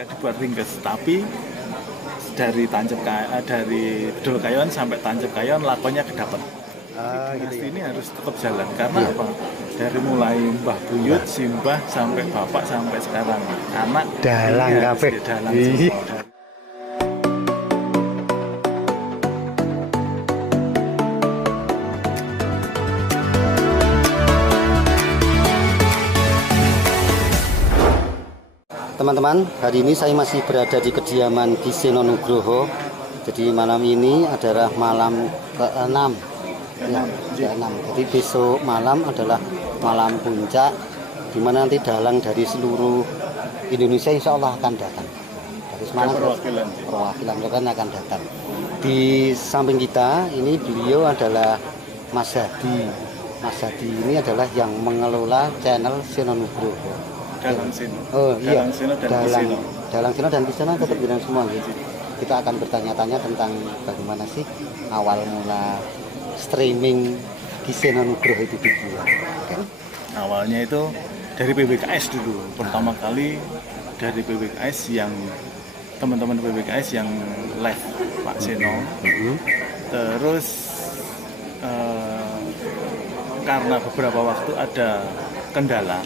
juga dibuat ringkes, tapi dari Bedol Kayon sampai Tancep Kayon lakonnya kedapat. Dinasti ini harus tetap jalan karena apa? Dari mulai Mbah Buyut, Simbah sampai Bapak sampai sekarang anak dalang kabeh. Dalang semua. Teman-teman, hari ini saya masih berada di kediaman Ki Seno Nugroho. Jadi malam ini adalah malam ke-6. Ya, ke-6. Jadi besok malam adalah malam puncak, di mana nanti dalang dari seluruh Indonesia insya Allah akan datang. Dari Semarang perwakilan akan datang. Di samping kita ini beliau adalah Mas Hadi. Mas Hadi ini adalah yang mengelola channel Seno Nugroho. Dalang Seno. Oh iya. Dalang Seno dan Dalang Seno Ki Seno. dan Ki Seno tetap bilang semua gitu. Kita akan bertanya-tanya tentang bagaimana sih awal mula streaming Ki Seno Nugroho itu dibuat. Okay. Awalnya itu dari PBKS dulu. Pertama kali dari PBKS yang teman-teman PBKS yang live Pak Seno. Terus karena beberapa waktu ada kendala,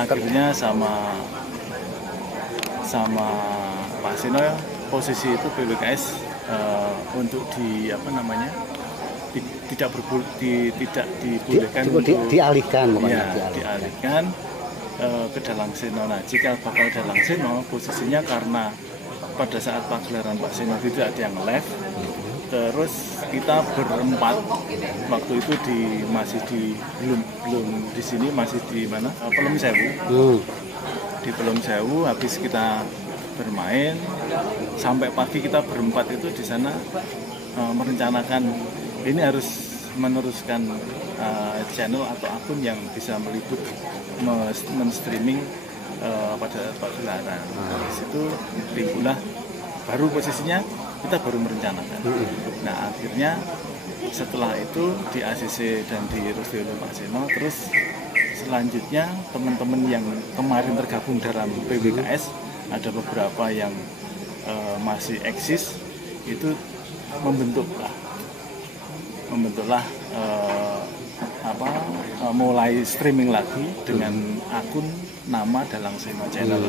akhirnya sama Pak Seno ya, posisi itu PBKS untuk tidak dibolehkan dialihkan dialihkan ke Dalang Seno. Nah, jika bakal Dalang Seno posisinya karena pada saat pagelaran Pak Seno tidak ada yang live. Terus kita berempat waktu itu belum di sini, masih di mana? Pelem Sewu. Di Pelem Sewu habis kita bermain sampai pagi kita berempat itu di sana merencanakan ini harus meneruskan channel atau akun yang bisa meliput men-streaming pada pagelaran. Di situ timbullah baru posisinya kita baru merencanakan. Nah, akhirnya setelah itu di ACC dan di Rustio Pak Seno, terus selanjutnya teman-teman yang kemarin tergabung dalam PBKS ada beberapa yang masih eksis, itu membentuklah mulai streaming lagi dengan akun nama Dalang Seno Channel.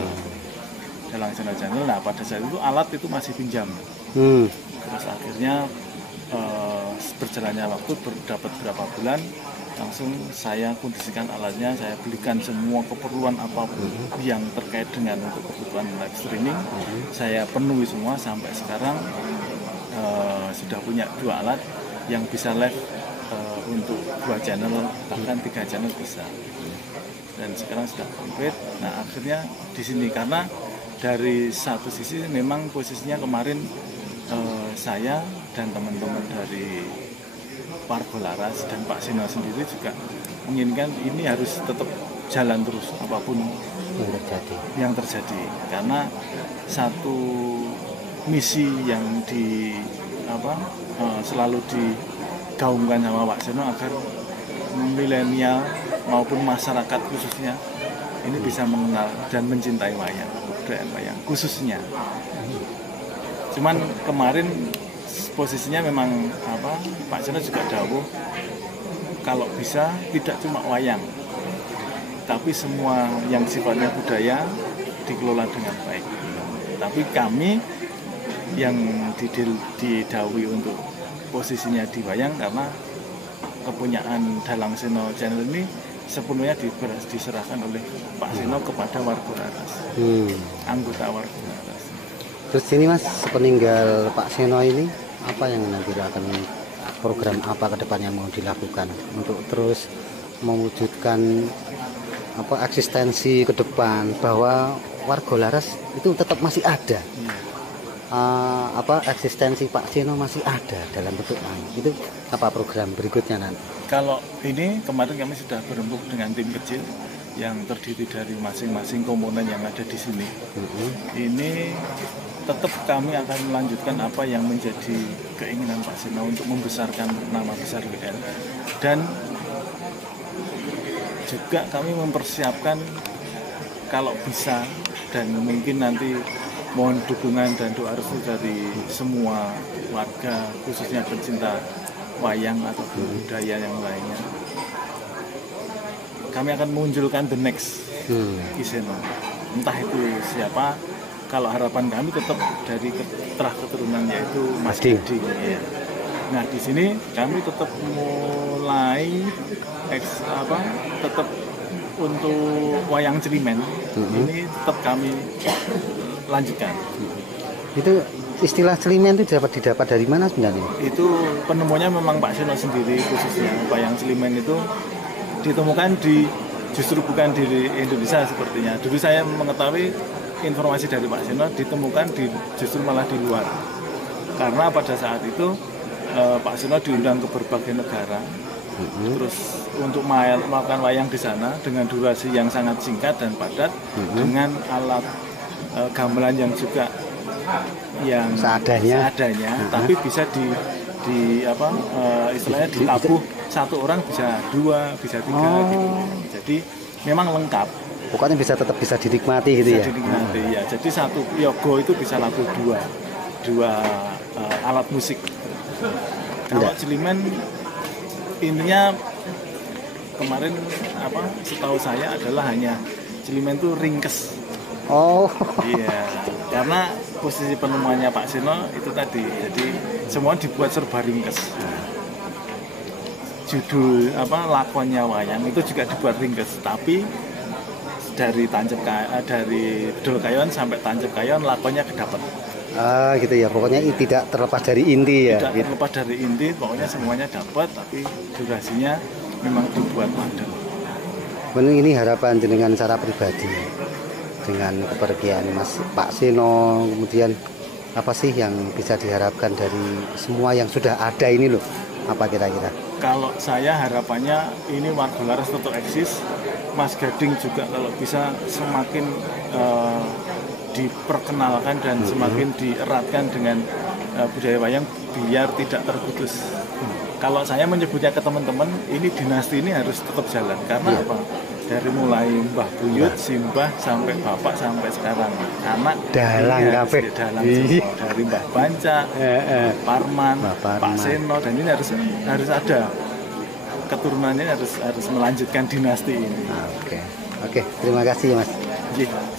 Dalang Seno Channel. Nah, pada saat itu alat itu masih pinjam. Terus akhirnya berjalannya waktu dapat berapa bulan langsung saya kondisikan alatnya, saya belikan semua keperluan apapun yang terkait dengan untuk kebutuhan live streaming, saya penuhi semua sampai sekarang sudah punya 2 alat yang bisa live untuk 2 channel bahkan 3 channel bisa, dan sekarang sudah komplit. Nah, akhirnya di sini karena dari satu sisi memang posisinya kemarin saya dan teman-teman dari Pargolaras dan Pak Seno sendiri juga menginginkan ini harus tetap jalan terus apapun yang terjadi karena satu misi yang selalu digaungkan sama Pak Seno agar milenial maupun masyarakat khususnya ini bisa mengenal dan mencintai wayang, kebudayaan wayang khususnya. Cuman kemarin posisinya memang Pak Seno juga dawuh kalau bisa tidak cuma wayang, tapi semua yang sifatnya budaya dikelola dengan baik. Tapi kami yang didawuhi untuk posisinya di wayang karena kepunyaan Dalang Seno Channel ini sepenuhnya diserahkan oleh Pak Seno kepada Wargolaras, anggota Wargolaras. Terus ini Mas, sepeninggal Pak Seno ini apa yang nanti akan program apa ke depannya mau dilakukan untuk terus mewujudkan eksistensi ke depan bahwa Wargolaras itu tetap masih ada. Eksistensi Pak Seno masih ada dalam bentuk lain. Itu apa program berikutnya nanti? Kalau ini kemarin kami sudah berembuk dengan tim kecil yang terdiri dari masing-masing komponen yang ada di sini. Ini tetap kami akan melanjutkan apa yang menjadi keinginan Pak Seno untuk membesarkan nama besar WL, dan juga kami mempersiapkan kalau bisa dan mungkin nanti mohon dukungan dan doa restu dari semua warga, khususnya pencinta wayang atau budaya yang lainnya. Kami akan menunjukkan the next Ki Seno. Entah itu siapa, kalau harapan kami tetap dari terah keturunan yaitu Mas Gading. Ya. Nah di sini kami tetap mulai tetap untuk wayang Celimen ini tetap kami lanjutkan. Itu istilah Celimen itu didapat dari mana sebenarnya? Itu penemunya memang Pak Seno sendiri, khususnya wayang Celimen itu ditemukan justru bukan di Indonesia sepertinya. Dulu saya mengetahui informasi dari Pak Seno ditemukan justru malah di luar. Karena pada saat itu Pak Seno diundang ke berbagai negara, terus untuk melakukan wayang di sana dengan durasi yang sangat singkat dan padat, dengan alat gamelan yang juga yang seadanya, tapi bisa istilahnya ditabuh satu orang bisa 2, bisa 3 gitu. Jadi memang lengkap. Pokoknya tetap bisa dinikmati gitu ya. Dinikmati ya. Jadi satu yogo itu bisa laku dua alat musik. Kalau Celimen intinya kemarin setahu saya adalah hanya Celimen itu ringkes. Oh. Iya, karena posisi penemuannya Pak Seno itu tadi, jadi semua dibuat serba ringkes. Judul lakonnya wayang itu juga dibuat ringkes, tapi dari Bedol Kayon sampai Tancep Kayon lakonnya kedapat. Gitu ya, pokoknya tidak terlepas dari inti ya. Tidak terlepas dari inti, pokoknya semuanya dapat, tapi durasinya memang dibuat padat. Ini harapan jenengan secara pribadi dengan kepergian Pak Seno, kemudian apa sih yang bisa diharapkan dari semua yang sudah ada ini loh, apa kira-kira? Kalau saya harapannya ini warga Laras tetap eksis, Mas Gading juga kalau bisa semakin diperkenalkan dan semakin dieratkan dengan budaya wayang biar tidak terputus. Kalau saya menyebutnya ke teman-teman, ini dinasti ini harus tetap jalan karena apa? Dari mulai Mbah Buyut, Simbah sampai Bapak sampai sekarang anak dalang kabeh, dari Mbah Banca, Parman, Pak Seno, dan ini harus ada keturunannya, harus melanjutkan dinasti ini. Oke, terima kasih Mas.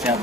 Siap.